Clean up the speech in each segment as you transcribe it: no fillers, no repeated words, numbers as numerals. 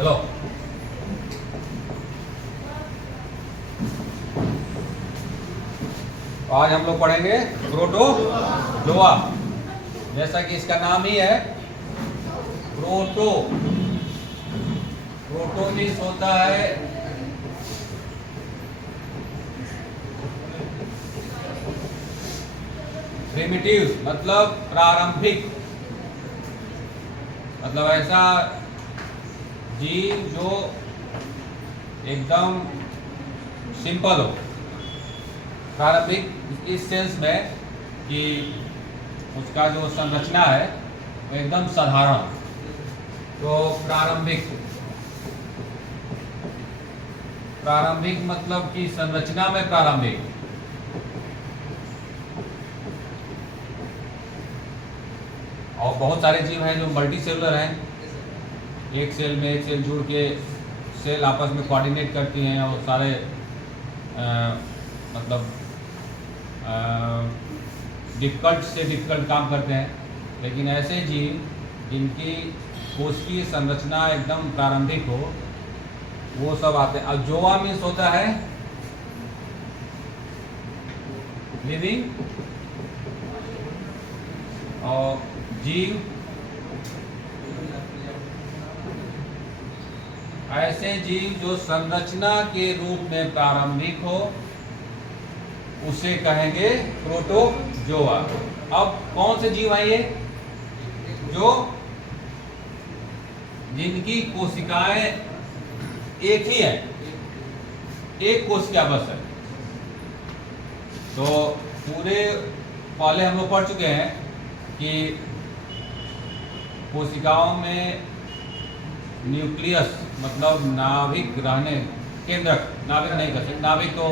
चलो आज हम लोग पढ़ेंगे प्रोटोजोआ। जैसा कि इसका नाम ही है प्रोटो मीन्स होता है प्रिमिटिव, मतलब प्रारंभिक, मतलब ऐसा जीव जो एकदम सिंपल हो। प्रारंभिक इस सेंस में कि उसका जो संरचना है वो एकदम साधारण। तो प्रारंभिक मतलब कि संरचना में प्रारंभिक। और बहुत सारे जीव हैं जो मल्टी सेलुलर हैं, एक सेल में एक सेल जुड़ के सेल आपस में कोऑर्डिनेट करती हैं और सारे मतलब डिफिकल्ट से डिफिकल्ट काम करते हैं। लेकिन ऐसे जीव जिनकी कोशिकीय संरचना एकदम प्रारंभिक हो वो सब आते हैं। अब जोआ मीन्स होता है लिविंग, और जीव ऐसे जीव जो संरचना के रूप में प्रारंभिक हो उसे कहेंगे प्रोटोजोआ। अब कौन से जीव हैं ये? जो जिनकी कोशिकाएं एक ही है, एक कोशिका बस है। तो पूरे पहले हम लोग पढ़ चुके हैं कि कोशिकाओं में न्यूक्लियस मतलब नाभिक रहने, केंद्रक, नाभिक नहीं कर सकते, नाभिक तो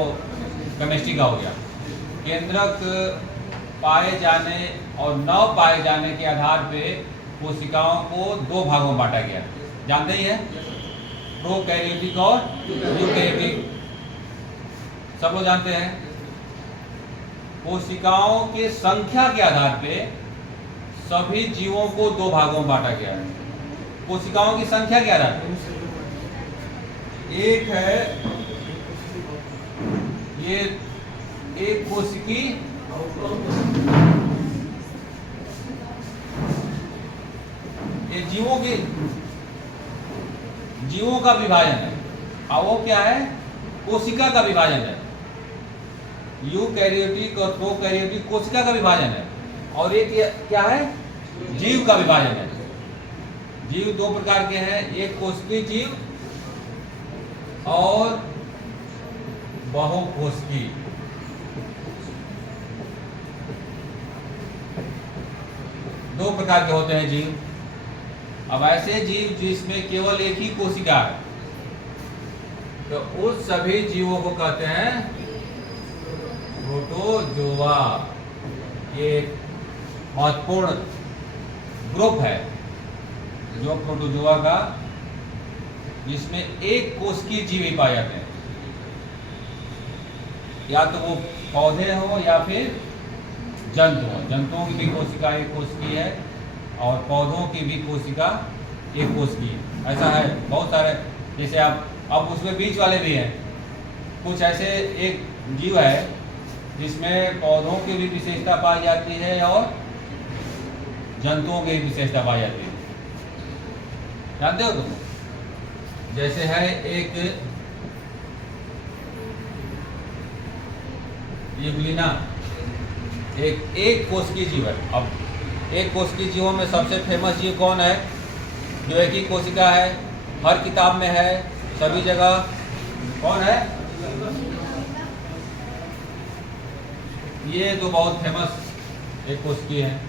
केमिस्ट्री का हो गया। केंद्रक पाए जाने और न पाए जाने के आधार पे कोशिकाओं को दो भागों में बांटा गया। जानते ही है, प्रोकैरियोटिक और यूकैरियोटिक, सब लोग जानते हैं। कोशिकाओं के संख्या के आधार पे सभी जीवों को दो भागों में बांटा गया है। कोशिकाओं की संख्या के आधार पे एक है ये एक कोशिकी, ये जीवों का विभाजन है। और वो क्या है? कोशिका का विभाजन है। यूकैरियोटिक और प्रोकैरियोटिक कोशिका का विभाजन है, और एक क्या है? जीव का विभाजन है। जीव दो प्रकार के हैं, एक कोशिकीय जीव और बहुकोशिकीय। दो प्रकार के होते हैं जीव। अब ऐसे जीव जिसमें केवल एक ही कोशिका है तो उस सभी जीवों को कहते हैं प्रोटोजोआ। ये महत्वपूर्ण ग्रुप है जो प्रोटोजोआ का, जिसमें एक कोशिकीय जीव ही पाए जाते हैं। या तो वो पौधे हो या फिर जंतु हो। जंतुओं की भी कोशिका एक कोशिकीय है और पौधों की भी कोशिका एक कोशिकीय है। ऐसा है बहुत सारे, जैसे आप अब उसमें बीच वाले भी हैं। कुछ ऐसे एक जीव है जिसमें पौधों की भी विशेषता पाई जाती है और जंतुओं की भी विशेषता पाई जाती है। जानते हो तुम? जैसे है एक यूग्लिना, एक कोशिकीय जीव है। अब एक कोशिकीय जीवों में सबसे फेमस जीव कौन है? जो एक ही कोशिका है, हर किताब में है, सभी जगह। कौन है? ये तो बहुत फेमस एक कोशिकीय है,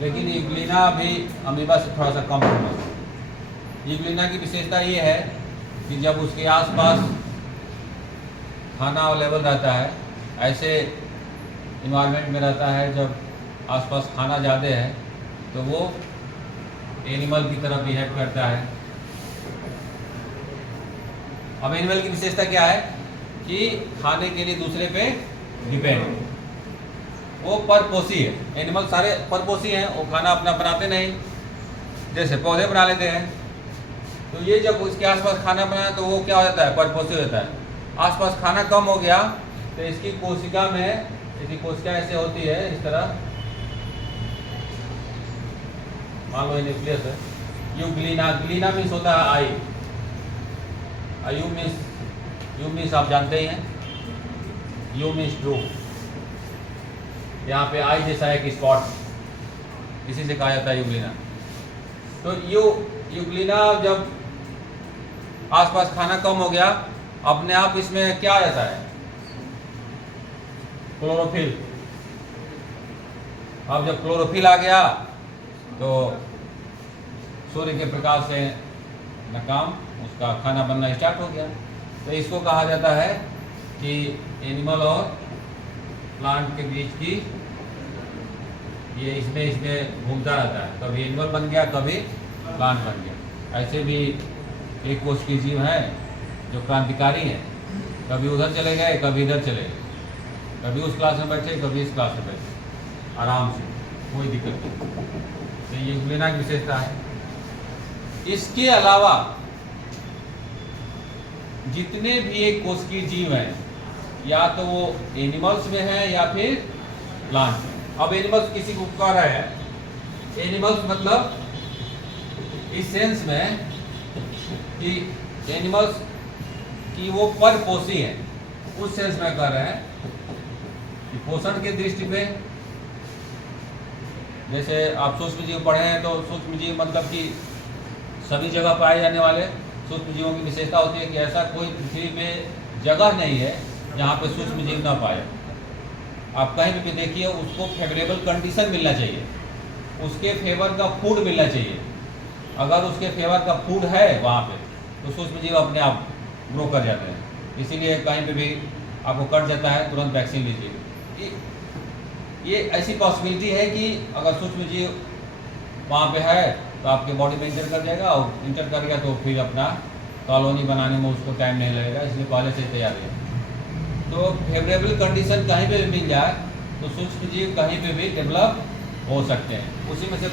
लेकिन यूग्लिना भी अमीबा से थोड़ा सा कम फेमस है। यूग्लिना की विशेषता ये है कि जब उसके आसपास खाना अवेलेबल रहता है, ऐसे इन्वायरमेंट में रहता है जब आसपास खाना ज़्यादा है तो वो एनिमल की तरह बिहेव करता है। अब एनिमल की विशेषता क्या है कि खाने के लिए दूसरे पे डिपेंड, वो परपोषी है। एनिमल सारे परपोषी हैं, वो खाना अपना बनाते नहीं, जैसे पौधे बना लेते हैं। तो ये जब उसके आसपास खाना बनाया तो वो क्या हो जाता है, परपोषित रहता है। आसपास खाना कम हो गया तो इसकी कोशिका में, इसकी कोशिका ऐसे होती है इस तरह, मान लो न्यूक्लियस है, यूग्लिना, ग्लिना मीन्स होता है आई, यू मीन्स आप जानते ही हैं, यू मीन्स ट्रू, यहाँ पे आई जैसा एक स्पॉट, इसी से कहा जाता है यूग्लिना। तो यूग्लिना जब आसपास खाना कम हो गया, अपने आप इसमें क्या आ जाता है, क्लोरोफिल। अब जब क्लोरोफिल आ गया तो सूर्य के प्रकाश से नाकाम उसका खाना बनना स्टार्ट हो गया। तो इसको कहा जाता है कि एनिमल और प्लांट के बीच की ये इसमें घूमता रहता है, कभी एनिमल बन गया कभी प्लांट बन गया। ऐसे भी एक कोष की जीव है जो क्रांतिकारी है, कभी उधर चले गए कभी इधर चले गए, कभी उस क्लास में बैठे कभी इस क्लास में बैठे, आराम से, कोई दिक्कत नहीं। तो ये यूग्लिना की विशेषता है। इसके अलावा जितने भी एक कोष की जीव हैं, या तो वो एनिमल्स में है या फिर प्लांट में। अब एनिमल्स किसी को कह रहे हैं, एनिमल्स मतलब इस सेंस में कि एनिमल्स की वो परपोषी है, उस सेंस में कह रहे हैं कि पोषण के दृष्टि पे, जैसे आप सूक्ष्म जीव पढ़े हैं तो सूक्ष्म जीव मतलब कि सभी जगह पाए जाने वाले सूक्ष्म जीवों की विशेषता होती है कि ऐसा कोई पृथ्वी पे जगह नहीं है जहाँ पे सूक्ष्म जीव ना पाए। आप कहीं भी देखिए, उसको फेवरेबल कंडीशन मिलना चाहिए, उसके फेवर का फूड मिलना चाहिए। अगर उसके फेवर का फूड है वहाँ पे तो सूक्ष्म जीव अपने आप ग्रो कर जाते हैं। इसीलिए कहीं पे भी आपको कट जाता है तुरंत वैक्सीन लीजिए। ये ऐसी पॉसिबिलिटी है कि अगर सूक्ष्म जीव वहाँ पे है तो आपके बॉडी में इंटर कर जाएगा, और इंटर कर गया तो फिर अपना कॉलोनी बनाने में उसको टाइम नहीं लगेगा, इसलिए पहले से तैयार है। तो फेवरेबल कंडीशन कहीं पे भी मिल जाए तो सूक्ष्म जीव कहीं पे भी डेवलप हो सकते हैं। उसी में से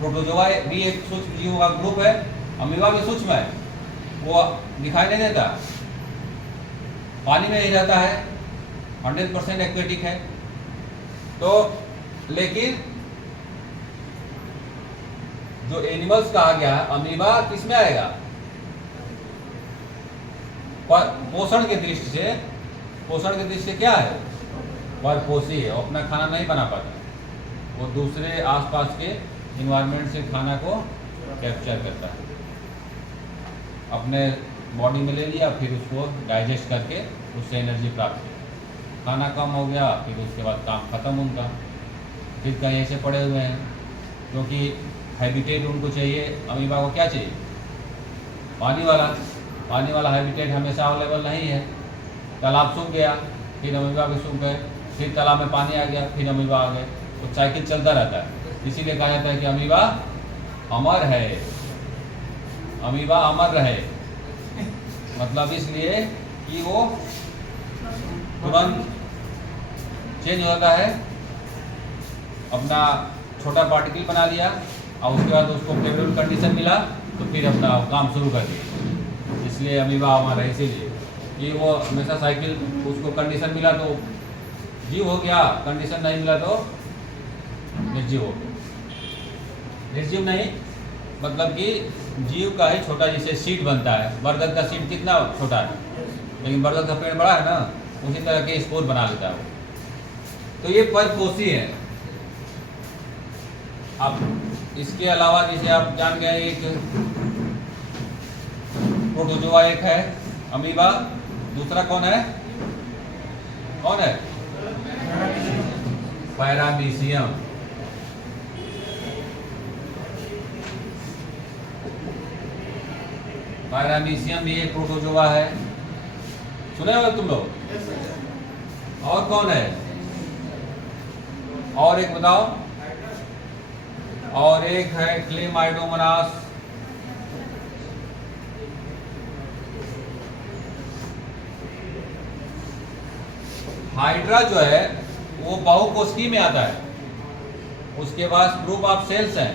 प्रोटोजोआ भी एक सूक्ष्म जीवों का ग्रुप है। अमीबा भी सूक्ष्म है, वो दिखाई नहीं देता, पानी में ही रहता है, 100% एक्वेटिक है। तो लेकिन जो एनिमल्स कहा गया है, अमीबा किसमें आएगा, पोषण के दृष्टि से, पोषण के दृष्टि से क्या है, परपोषी है, वो अपना खाना नहीं बना पाता, वो दूसरे आसपास के इन्वायरमेंट से खाना को कैप्चर करता है, अपने बॉडी में ले लिया, फिर उसको डाइजेस्ट करके उससे एनर्जी प्राप्त की। खाना कम हो गया फिर उसके बाद काम खत्म उनका, फिर कहीं ऐसे पड़े हुए हैं क्योंकि हैबिटेट उनको चाहिए। अमीबा को क्या चाहिए, पानी वाला हैबिटेट हमेशा अवेलेबल नहीं है। तालाब सूख गया फिर अमीबा भी सूख गए, फिर तालाब में पानी आ गया फिर अमीबा आ गए, तो साइकिल चलता रहता है। इसीलिए कहा जाता है कि अमीबा अमर है, अमीबा अमर रहे, मतलब इसलिए कि वो तुरंत चेंज होता है, अपना छोटा पार्टिकल बना लिया और उसके बाद उसको फेवरेबल कंडीशन मिला तो फिर अपना काम शुरू कर दिया। इसलिए अमीबा हमारा, इसीलिए कि वो हमेशा साइकिल, उसको कंडीशन मिला तो जीव हो गया, कंडीशन नहीं मिला तो निर्जीव हो गया। निर्जीव नहीं मतलब कि जीव का ही छोटा, जैसे सीड बनता है, बरगद का सीड कितना छोटा है, लेकिन बरगद का पेड़ बड़ा है ना, उसी तरह के स्पोर बना लेता है वो। तो ये परपोषी है। अब इसके अलावा जैसे आप जान गए, एक प्रोटोजोआ एक है अमीबा, दूसरा कौन है, पैरामीशियम। पैरामीशियम भी एक प्रोटोजोआ है, सुने हो तुम लोग? और कौन है, और एक बताओ, और एक है क्लेमाइडोमोनास। हाइड्रा जो है वो बहुकोशिकीय में आता है, उसके पास ग्रुप ऑफ सेल्स हैं,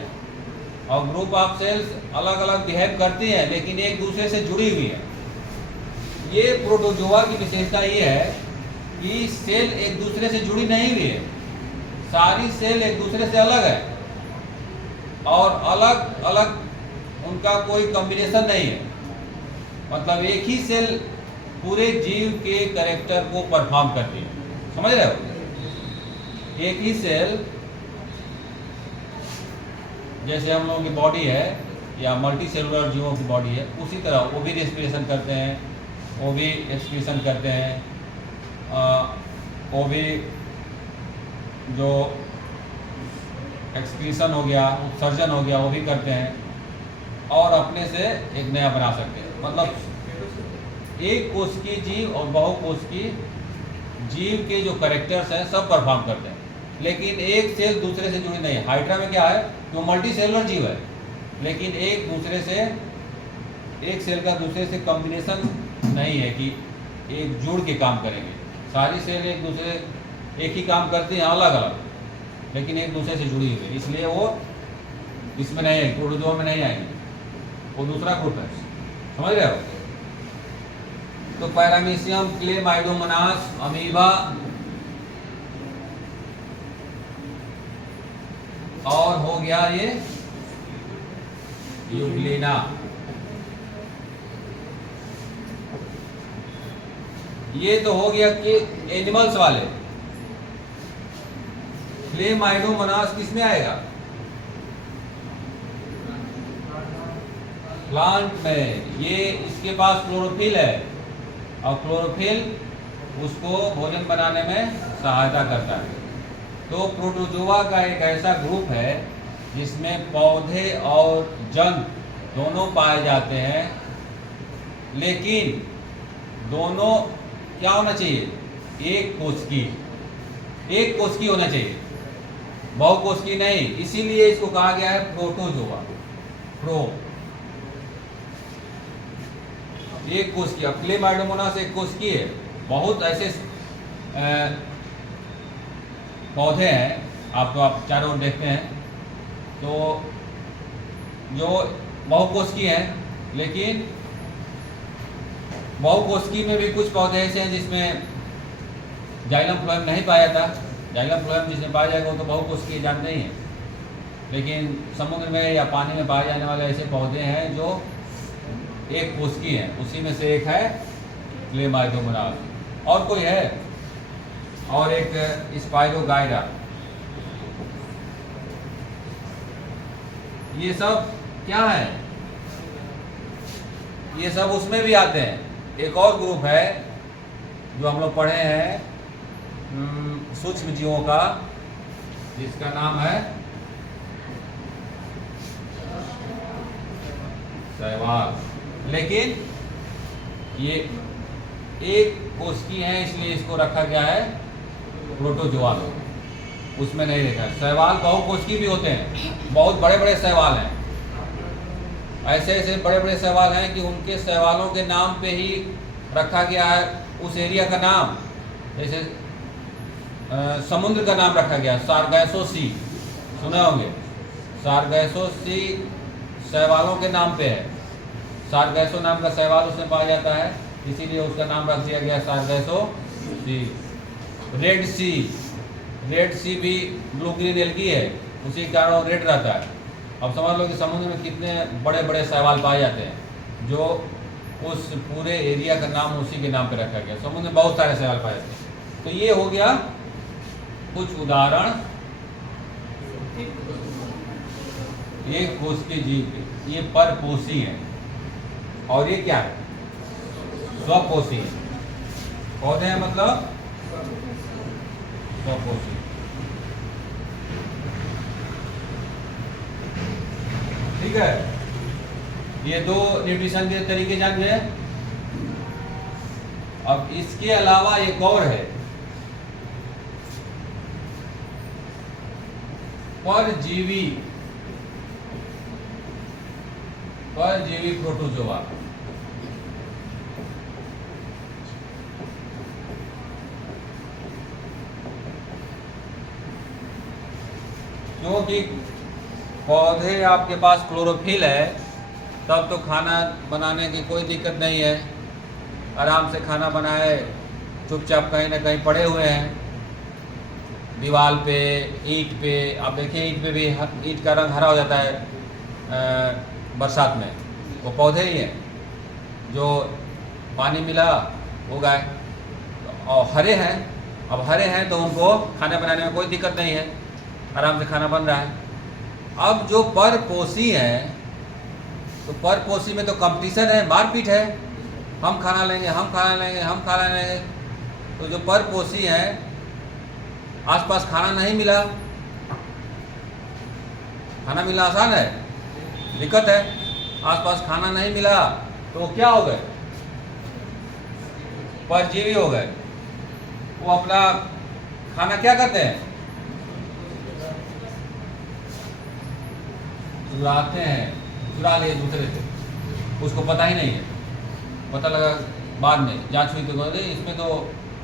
और ग्रुप ऑफ सेल्स अलग अलग बिहेव करती हैं लेकिन एक दूसरे से जुड़ी हुई है। ये प्रोटोजोआ की विशेषता ये है कि सेल एक दूसरे से जुड़ी नहीं हुई है, सारी सेल एक दूसरे से अलग है और अलग अलग उनका कोई कॉम्बिनेशन नहीं है। मतलब एक ही सेल पूरे जीव के कैरेक्टर को परफॉर्म करती है, समझ रहे हो। एक ही सेल, जैसे हम लोगों की बॉडी है या मल्टी सेलुलर जीवों की बॉडी है, उसी तरह वो भी रेस्पिरेशन करते हैं, वो भी एक्सक्रीशन करते हैं, वो भी जो एक्सक्रीशन हो गया, उत्सर्जन हो गया, वो भी करते हैं और अपने से एक नया बना सकते हैं। मतलब एक कोशिकीय जीव और बहुकोशिकीय जीव के जो कैरेक्टर्स हैं सब परफॉर्म करते हैं, लेकिन एक सेल दूसरे से जुड़ी नहीं है। हाइड्रा में क्या है कि वो मल्टी सेलुलर जीव है, लेकिन एक दूसरे से, एक सेल का दूसरे से कॉम्बिनेशन नहीं है कि एक जुड़ के काम करेंगे। सारी सेल एक दूसरे एक ही काम करती हैं अलग अलग, लेकिन एक दूसरे से जुड़ी हुई है, इसलिए वो इसमें नहीं है, प्रोटोजोआ में नहीं आएंगे, वो दूसरा ग्रुप है, समझ रहे हो। तो पैरामीशियम, क्लेमाइडोमोनास, अमीबा और हो गया ये यूग्लिना। ये तो हो गया कि एनिमल्स वाले। क्लेमाइडोमोनास किस में आएगा? प्लांट में। ये इसके पास क्लोरोफिल है और क्लोरोफिल उसको भोजन बनाने में सहायता करता है। तो प्रोटोजोआ का एक ऐसा ग्रुप है जिसमें पौधे और जंतु दोनों पाए जाते हैं, लेकिन दोनों क्या होना चाहिए? एक कोशिकीय होना चाहिए, बहुकोशिकीय नहीं। इसीलिए इसको कहा गया है प्रोटोजोआ। एक कोशिकीय। अब क्लेमाइडोमोनास एक कोशिकीय है। बहुत ऐसे पौधे हैं, आप चारों ओर देखते हैं तो जो बहुकोशिकीय हैं, लेकिन बहुकोशिकीय में भी कुछ पौधे ऐसे हैं जिसमें जाइलम फ्लोएम नहीं पाया जाता। जाइलम फ्लोएम जिसमें पाया जाएगा वो तो बहुकोशिकीय जानते ही हैं, लेकिन समुद्र में या पानी में पाए जाने वाले ऐसे पौधे हैं जो एक कोशिकीय हैं। उसी में से एक है क्लेमाइडोमोनास। और कोई है? और एक स्पाइरोगाइरा। ये सब क्या है? ये सब उसमें भी आते हैं। एक और ग्रुप है जो हम लोग पढ़े हैं सूक्ष्म जीवों का, जिसका नाम है शैवाल। लेकिन ये एक कोशिकीय है, इसलिए इसको रखा गया है प्रोटोजोआ में, उसमें नहीं देखा। शैवाल बहुकोशिकीय भी होते हैं, बहुत बड़े बड़े शैवाल हैं। ऐसे ऐसे बड़े बड़े शैवाल हैं कि उनके शैवालों के नाम पे ही रखा गया है उस एरिया का नाम। जैसे समुद्र का नाम रखा गया सारगैसो सी, सुने होंगे। सारगैसो सी शैवालों के नाम पे है। सारगैसो नाम का शैवाल उसमें पाया जाता है, इसीलिए उसका नाम रख दिया गया सारगैसो सी। रेड सी भी ब्लू ग्रीन एल्गी है, उसी के कारण रेड रहता है। अब समझ लो कि समुद्र में कितने बड़े बड़े शैवाल पाए जाते हैं, जो उस पूरे एरिया का नाम उसी के नाम पे रखा गया। समुद्र में बहुत सारे शैवाल पाए जाते हैं। तो ये हो गया कुछ उदाहरण एक कोशिकीय जीव के। ये परपोषी है और ये क्या है? स्वपोषी है। पौधे हैं मतलब स्वपोषी। ठीक है, ये दो न्यूट्रिशन के तरीके जान गए। अब इसके अलावा एक और है, परजीवी प्रोटोजोआ। क्योंकि पौधे आपके पास क्लोरोफिल है तब तो खाना बनाने की कोई दिक्कत नहीं है, आराम से खाना बनाए, चुपचाप कहीं ना कहीं पड़े हुए हैं दीवार पे, ईंट पे। आप देखिए ईंट पे भी ईंट का रंग हरा हो जाता है बरसात में, वो पौधे ही हैं जो पानी मिला उगाए और हरे हैं। अब हरे हैं तो उनको खाना बनाने में कोई दिक्कत नहीं है, आराम से खाना बन रहा है। अब जो परपोषी हैं, तो परपोषी में तो कंपटीशन है, मारपीट है, हम खाना लेंगे, हम खाना लेंगे, हम खाना लेंगे। तो जो परपोषी हैं, आसपास खाना नहीं मिला, खाना मिलना आसान है, दिक्कत है, आसपास खाना नहीं मिला तो क्या हो गए, परजीवी हो गए। वो अपना खाना क्या करते हैं, चुराते हैं, चुरा लिए दूसरे से, उसको पता ही नहीं है, पता लगा बाद में जांच हुई तो बोले इसमें तो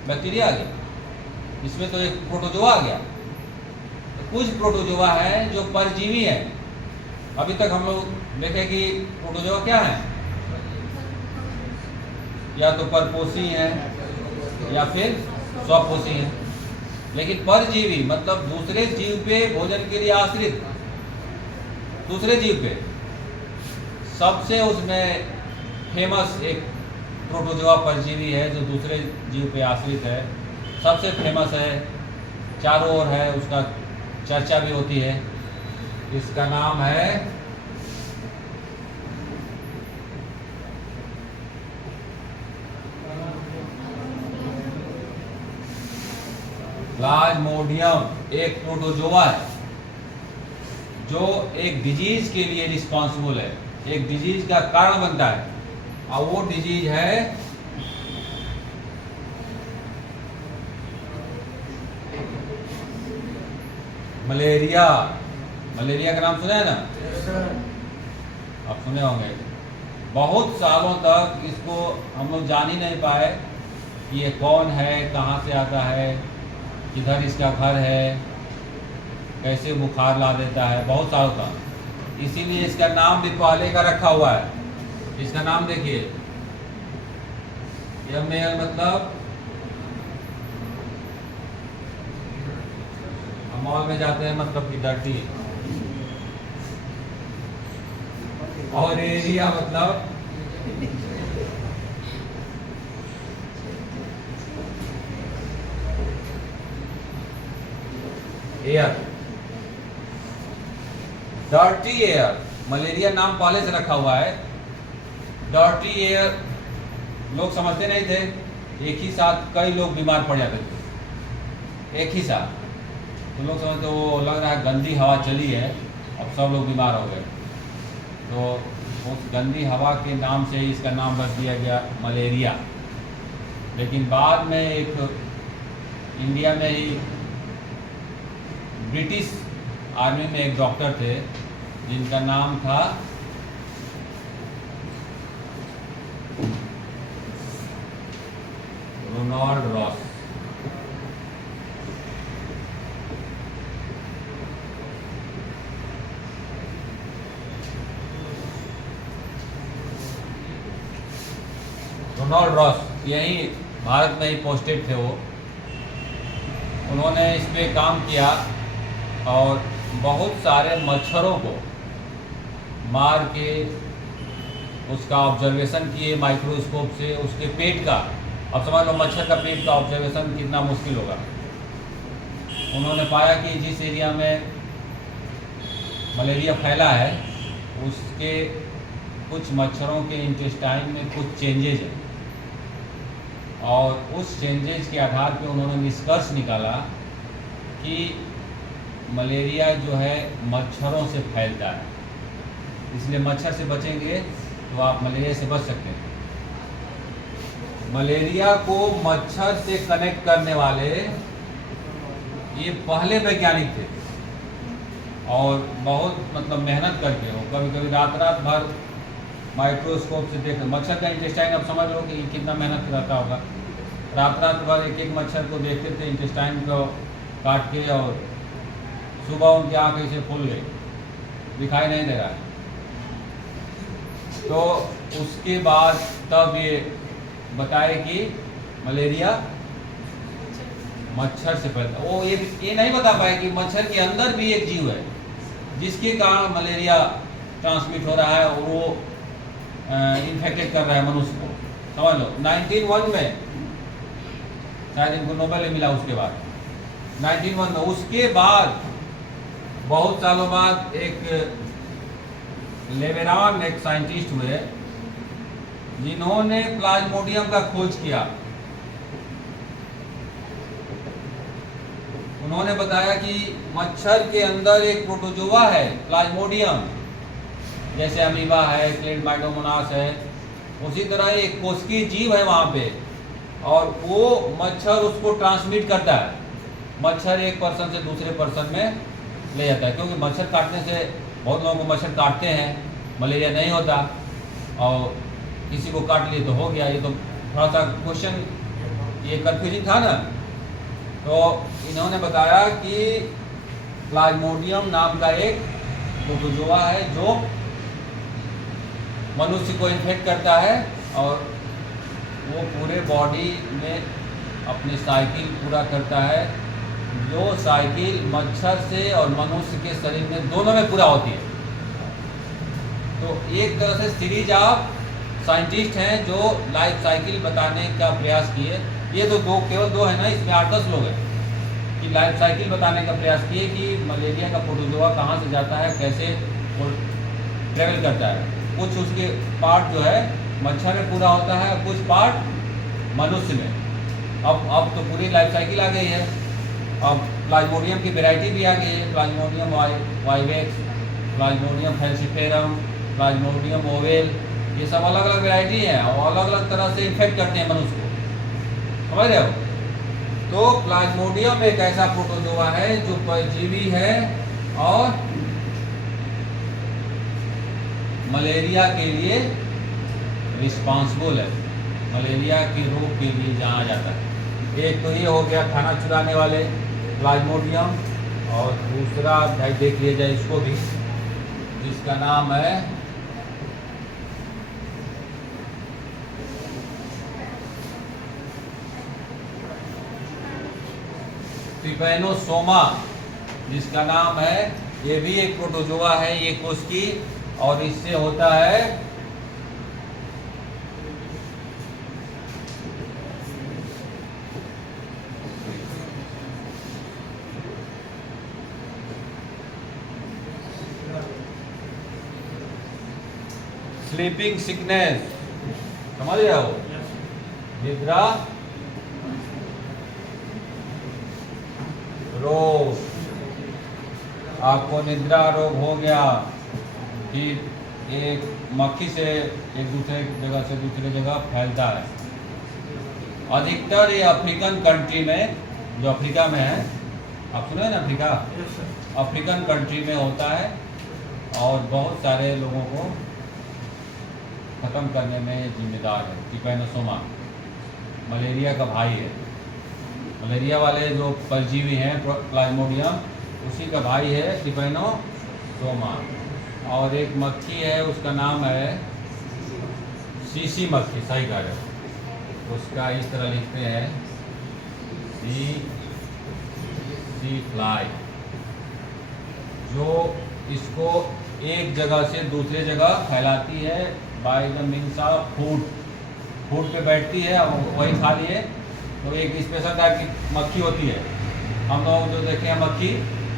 बैक्टीरिया आ गया, इसमें तो एक प्रोटोजोआ आ गया। तो कुछ प्रोटोजोआ है जो परजीवी है। अभी तक हम लोग देखें कि प्रोटोजोआ क्या है, या तो परपोषी हैं या फिर स्वपोषी हैं। लेकिन परजीवी मतलब दूसरे जीव पे भोजन के लिए आश्रित, दूसरे जीव पे सबसे उसमें फेमस एक प्रोटोजोआ परजीवी है जो दूसरे जीव पे आश्रित है, सबसे फेमस है, चारों ओर है, उसका चर्चा भी होती है। इसका नाम है प्लाज्मोडियम। एक प्रोटोजोआ है जो एक डिजीज के लिए रिस्पॉन्सिबल है, एक डिजीज का कारण बनता है, और वो डिजीज है मलेरिया। मलेरिया का नाम सुना है ना, आप सुने होंगे। बहुत सालों तक इसको हम लोग जान ही नहीं पाए कि ये कौन है, कहाँ से आता है, किधर इसका घर है, कैसे बुखार ला देता है, बहुत सालों तक। इसीलिए इसका नाम भी पहले का रखा हुआ है। इसका नाम देखिए, MAL मतलब मॉल में जाते हैं मतलब कि डर्टी, और एरिया मतलब एयर, डर्टी एयर। मलेरिया नाम पहले से रखा हुआ है। डर्टी एयर लोग समझते नहीं थे, एक ही साथ कई लोग बीमार पड़ जाते थे एक ही साथ, तो लोग समझते वो लग रहा है गंदी हवा चली है, अब सब लोग बीमार हो गए। तो उस गंदी हवा के नाम से ही इसका नाम रख दिया गया मलेरिया। लेकिन बाद में एक इंडिया में ही ब्रिटिश आर्मी में एक डॉक्टर थे जिनका नाम था रोनाल्ड रॉस। रोनाल्ड रॉस यहीं भारत में ही पोस्टेड थे वो। उन्होंने इस पे काम किया और बहुत सारे मच्छरों को मार के उसका ऑब्जर्वेशन किए माइक्रोस्कोप से, उसके पेट का। अब समझ लो मच्छर का पेट का ऑब्जर्वेशन कितना मुश्किल होगा। उन्होंने पाया कि जिस एरिया में मलेरिया फैला है उसके कुछ मच्छरों के इंटेस्टाइन में कुछ चेंजेज हैं, और उस चेंजेज के आधार पे उन्होंने निष्कर्ष निकाला कि मलेरिया जो है मच्छरों से फैलता है, इसलिए मच्छर से बचेंगे तो आप मलेरिया से बच सकते हैं। मलेरिया को मच्छर से कनेक्ट करने वाले ये पहले वैज्ञानिक थे, और बहुत मतलब मेहनत करके वो कभी कभी रात भर माइक्रोस्कोप से देख, मच्छर का इंटेस्टाइन अब समझ लो कि कितना मेहनत रहता होगा। रात भर एक एक मच्छर को देखते थे, इंटेस्टाइन को काट के, और सुबह उनकी आँख ऐसे खुल गई, दिखाई नहीं दे रहा है। तो उसके बाद तब ये बताए कि मलेरिया मच्छर से फैलता। वो ये नहीं बता पाए कि मच्छर के अंदर भी एक जीव है जिसके कारण मलेरिया ट्रांसमिट हो रहा है और वो इन्फेक्टेड कर रहा है मनुष्य को। समझ लो 1901 में शायद इनको नोबेल मिला। उसके बाद 1901 में, उसके बाद बहुत सालों बाद एक लेवेरान एक साइंटिस्ट हुए जिन्होंने प्लाज्मोडियम का खोज किया। उन्होंने बताया कि मच्छर के अंदर एक प्रोटोजोआ है प्लाज्मोडियम, जैसे अमीबा है, क्लेडमाइडोमोनास है, उसी तरह एक कोशिकीय जीव है वहाँ पे, और वो मच्छर उसको ट्रांसमिट करता है। मच्छर एक पर्सन से दूसरे पर्सन में ले जाता है, क्योंकि मच्छर काटने से बहुत लोगों को मच्छर काटते हैं, मलेरिया नहीं होता, और किसी को काट लिए तो हो गया। ये तो थोड़ा सा क्वेश्चन ये कन्फ्यूजिंग था ना। तो इन्होंने बताया कि प्लाज्मोडियम नाम का एक प्रोटोजोआ है जो मनुष्य को इन्फेक्ट करता है, और वो पूरे बॉडी में अपनी साइकिल पूरा करता है, जो साइकिल मच्छर से और मनुष्य के शरीर में दोनों में पूरा होती है। तो एक तरह से सीरीज ऑफ साइंटिस्ट हैं जो लाइफ साइकिल बताने का प्रयास किए। ये तो केवल दो है ना, इसमें 8-10 लोग हैं कि लाइफ साइकिल बताने का प्रयास किए कि मलेरिया का प्रोटोजोआ कहाँ से जाता है, कैसे वो ट्रेवल करता है। कुछ उसके पार्ट जो है मच्छर में पूरा होता है, कुछ पार्ट मनुष्य में। अब तो पूरी लाइफ साइकिल आ गई है। अब प्लाज्मोडियम की वैरायटी भी आ गई है, Plasmodium vivax, Plasmodium falciparum, Plasmodium oval, ये सब अलग अलग वैरायटी है और अलग अलग तरह से इन्फेक्ट करते हैं मनुष्य को। समझ रहे हो? तो प्लाज्मोडियम एक ऐसा प्रोटोजोआ है जो परजीवी है और मलेरिया के लिए रिस्पॉन्सिबल है, मलेरिया के रोग के लिए जाना जाता है। एक तो ये हो गया खाना चुराने वाले प्लाज्मोडियम, और दूसरा भाई देख लिया जाए इसको भी, जिसका नाम है ट्रिपैनोसोमा, जिसका नाम है, ये भी एक प्रोटोजोआ है, ये कोशिकी, और इससे होता है स्लीपिंग सिकनेस। समझ रहे हो? निद्रा रोग। आपको निद्रा रोग हो गया, फिर एक मक्खी से एक दूसरे जगह से दूसरे जगह फैलता है। अधिकतर ये अफ्रीकन कंट्री में, जो अफ्रीका में है, आप सुने ना अफ्रीका, अफ्रीकन कंट्री में होता है, और बहुत सारे लोगों को ख़त्म करने में जिम्मेदार है। ट्रिपैनोसोमा मलेरिया का भाई है। मलेरिया वाले जो परजीवी हैं प्लाज्मोडियम, उसी का भाई है ट्रिपैनोसोमा। और एक मक्खी है, उसका नाम है सीसी मक्खी, सही कह रहे हो। उसका इस तरह लिखते हैं सी फ्लाई, जो इसको एक जगह से दूसरे जगह फैलाती है by the means of food पे बैठती है, वही खा लिए। तो एक स्पेशल टाइप की मक्खी होती है, हम लोग जो देखे हैं मक्खी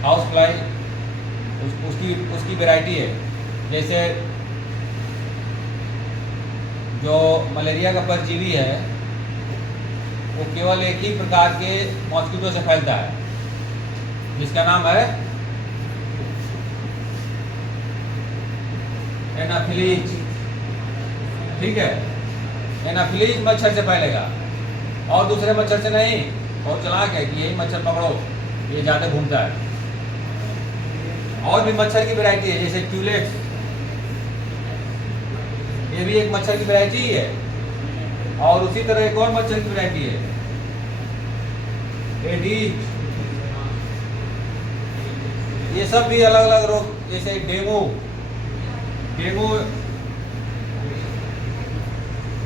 हाउस फ्लाई, उसकी वैरायटी है। जैसे जो मलेरिया का परजीवी है वो केवल एक ही प्रकार के मॉस्किटो से फैलता है, जिसका नाम है एनाफिलीज। ठीक है, एनाफिलीज मच्छर से फैलेगा और दूसरे मच्छर से नहीं। और चालाक है कि यही मच्छर पकड़ो, ये ज़्यादा घूमता है। और भी मच्छर की वैरायटी है, जैसे क्यूलेक्स, ये भी एक मच्छर की वैरायटी ही है। और उसी तरह एक और मच्छर की वैरायटी है एडीज। ये सब भी अलग अलग रोग, जैसे डेंगू डेंगू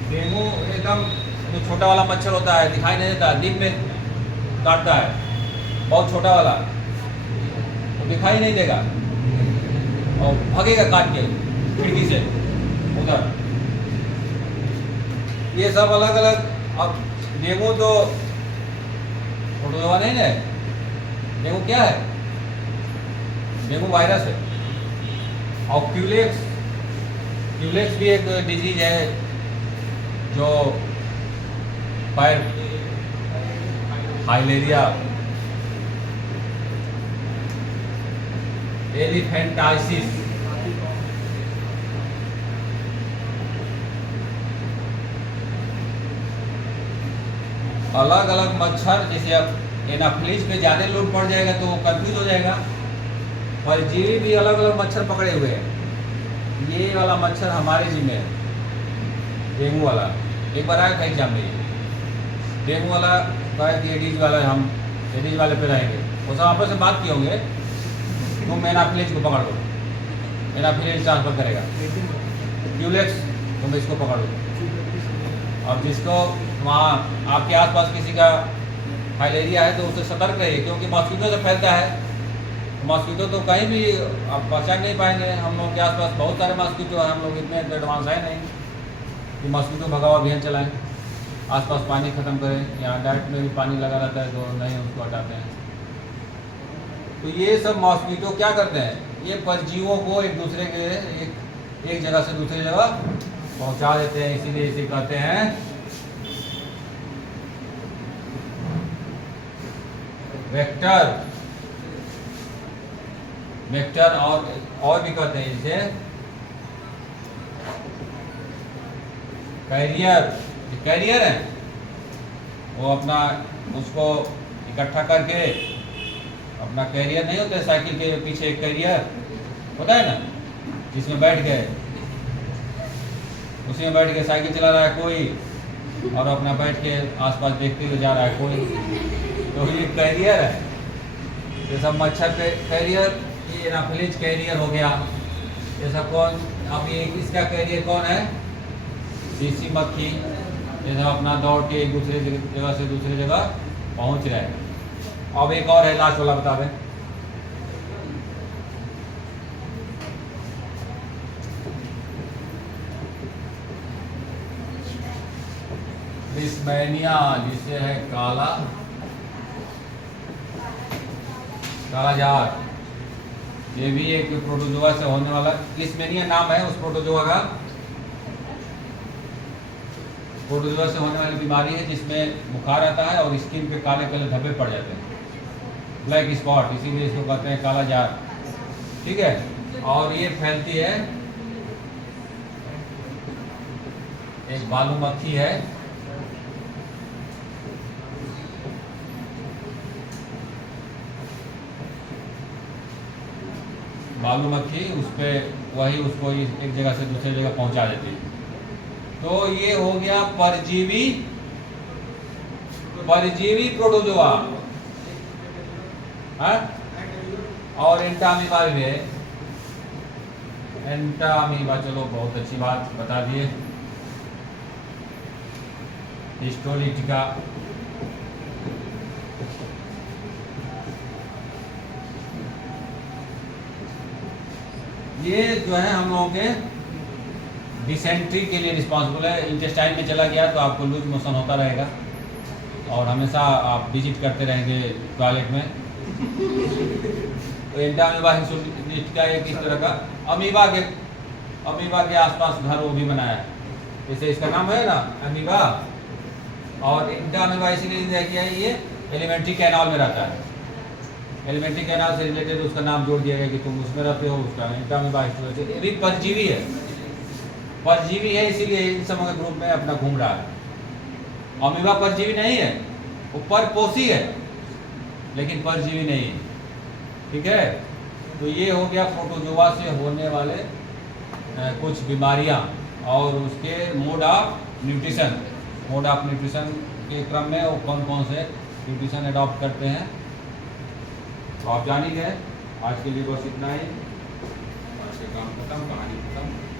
डेंगू एकदम जो छोटा वाला मच्छर होता है, दिखाई नहीं देता, दिन में काटता है, बहुत छोटा वाला, तो दिखाई नहीं देगा और भागेगा काट के खिड़की से उधर। ये सब अलग अलग। अब डेंगू तो प्रोटोजोआ नहीं है, डेंगू क्या है? डेंगू वायरस है। और क्यूलेक्स भी एक डिजीज है जो पैर, फाइलेरिया, एलिफेंटाइसिस, अलग अलग मच्छर। जैसे अब एनाफिलिस पे ज़्यादा लोड पड़ जाएगा तो वो कंफ्यूज हो जाएगा। परजीवी भी अलग अलग मच्छर पकड़े हुए हैं। ये वाला मच्छर हमारे जिम्मे है, डेंगू वाला। एक बार आया था एग्जाम में, डेंगू वाला कहा कि एडीज वाला, हम एडीज वाले पे रहेंगे। वो सब आपस में बात किए होंगे, तुम एनाफिलिस को पकड़ लो, एनाफिलिस ट्रांसफर करेगा। क्यूलेक्स तुम इसको पकड़ लो। अब जिसको वहाँ आपके आसपास किसी का फाइलेरिया है तो उससे सतर्क रहिए, क्योंकि मॉस्किटो से फैलता है। मॉस्किटो तो कहीं भी आप पहचान नहीं पाएंगे। हम लोग के आसपास बहुत सारे मॉस्किटो हैं, हम लोग इतने एडवांस है नहीं कि मॉस्किटो भगाओ अभियान चलाएं, आसपास पानी ख़त्म करें। यहाँ डाइट में भी पानी लगा रहता है तो नहीं उसको हटाते हैं। तो ये सब मॉस्किटो क्या करते हैं, ये परजीवों को एक दूसरे के एक जगह से दूसरी जगह पहुंचा देते हैं। इसीलिए इसे कहते हैं वेक्टर। वेक्टर और भी कहते हैं इसे कैरियर। कैरियर है वो अपना उसको इकट्ठा करके अपना कैरियर नहीं होता है, साइकिल के पीछे एक कैरियर होता है ना, जिसमें बैठ गए, उसी में बैठ के साइकिल चला रहा है कोई और अपना बैठ के आसपास देखते हुए जा रहा है कोई, तो ये कैरियर है। ये सब मच्छर पे कैरियर, ये एनाफिलिस कैरियर हो गया। ये सब कौन, अब ये इसका कैरियर कौन है? देसी मक्खी। ये सब अपना दौड़ के एक दूसरे जगह से दूसरी जगह पहुंच रहे हैं। अब एक और है, लास्ट वाला बता दें। लिस्मेनिया, जिसे है कालाजार। ये भी एक प्रोटोजोआ से होने वाला, लिस्मेनिया नाम है उस प्रोटोजोआ का। प्रोटोजोआ से होने वाली बीमारी है जिसमें बुखार आता है और स्किन पे काले काले धब्बे पड़ जाते हैं, ब्लैक स्पॉट, इसीलिए इसको कहते हैं कालाजार। ठीक है। और ये फैलती है, एक बालू मक्खी है, बालू मक्खी, उस पर वही उसको एक जगह से दूसरी जगह पहुंचा देती है। तो ये हो गया परजीवी प्रोटोजोआ। और एंटामीबा भी है, एंटामीबा। चलो बहुत अच्छी बात बता दिए। हिस्टोलिटिका, ये जो है हम लोगों के डिसेंट्री के लिए रिस्पॉन्सिबल है। इंटेस्टाइन में चला गया तो आपको लूज मोशन होता रहेगा और हमेशा आप विजिट करते रहेंगे टॉयलेट में। तो एंटामीबा हिस्टोलिटिका एक इस तरह का अमीबा के आसपास घर वो भी बनाया है, जैसे इसका नाम है ना अमीबा। और एंटामीबा इसीलिए दिया गया है, ये एलिमेंट्री कैनाल में रहता है। एलिमेंट्री कैनाल से रिलेटेड उसका नाम जोड़ दिया गया कि तुम उसमें रहते हो, उसका एंटामीबा हिस्टोलिटिका। ये भी परजीवी है, परजीवी है, इसीलिए इन सब के ग्रुप में अपना घूम रहा है। अमीबा परजीवी नहीं है, वो परपोषी है लेकिन परजीवी नहीं है। ठीक है। तो ये हो गया प्रोटोजोआ से होने वाले कुछ बीमारियां और उसके मोड ऑफ न्यूट्रिशन के क्रम में वो कौन कौन से न्यूट्रिशन अडॉप्ट करते हैं। तो आप जान ही गए। आज के लिए बस इतना ही। काम खत्म, कहानी खत्म।